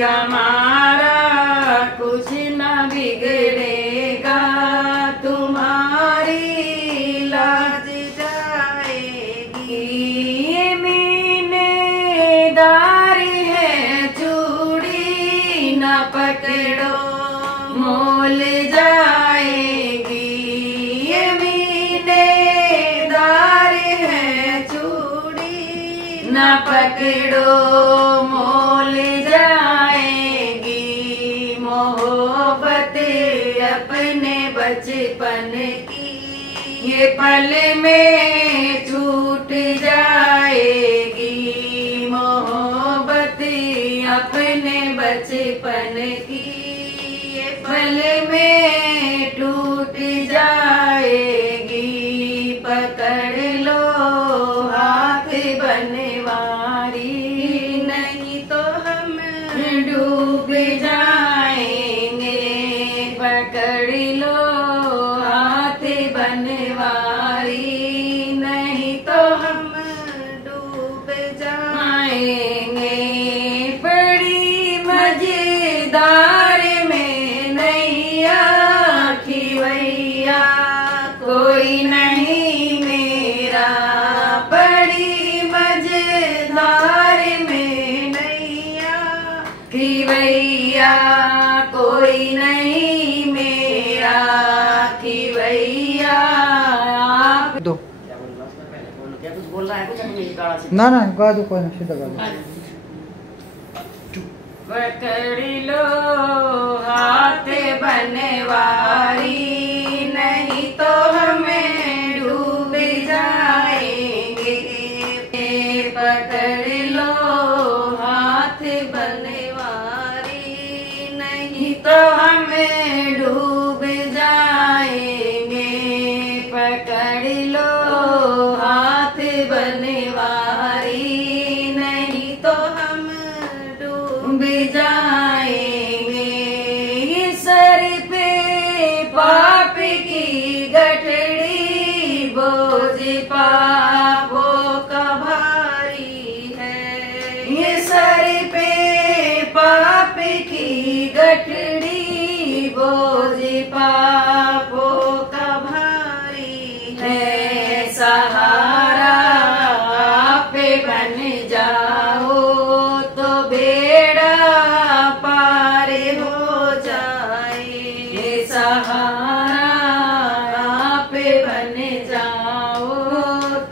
हमारा कुछ न बिगड़ेगा, तुम्हारी लाज जाएगी। ये मीनेदार है चूड़ी, न पकड़ो मोल जाएगी। ये मीनेदार है चूड़ी, न पकड़ो मोल जाएगी। मोहब्बत अपने बचपन की ये पल में छूट जाएगी। मोहब्बत अपने बचपन की ये पल में टूट जाएगी। पकड़ लो हाथ बनवारी, नहीं तो हम डूब जाएंगे। पकड़ लो हाथ बनवारी, नहीं तो हम डूब जाएंगे। बड़ी मजेदार में नैया खिवैया कोई नहीं मेरा। बड़ी मजेदार में नैया खिवैया कोई नहीं मेरा। खिवैया दो क्या कुछ बोल रहा है कुछ अपनी गाना से? ना गा दो, कोई ना, सीधा गा दो। पकड़ लो हाथ बनवारी, नहीं तो हमें डूब जाएंगे। पकड़ लो हाथ बनवारी, नहीं तो हमें डूब जाएंगे। पकड़ लो हाथ बनवारी, नहीं तो हम डूब जाएंगे। सर पे पाप की गठड़ी, बोझ पापों का भारी है। ये सर पे पाप की गठड़ी, बोझ पापों का भारी है। सहारा पे बन जाओ तो बेड़ा पार हो जाए। सहारा पे बन जाओ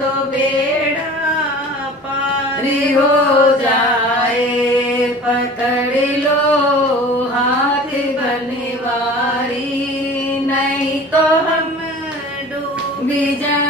तो बेड़ा पार हो जाए। पकड़ लो हाथ बनवारी, नहीं तो हम डूब जाए।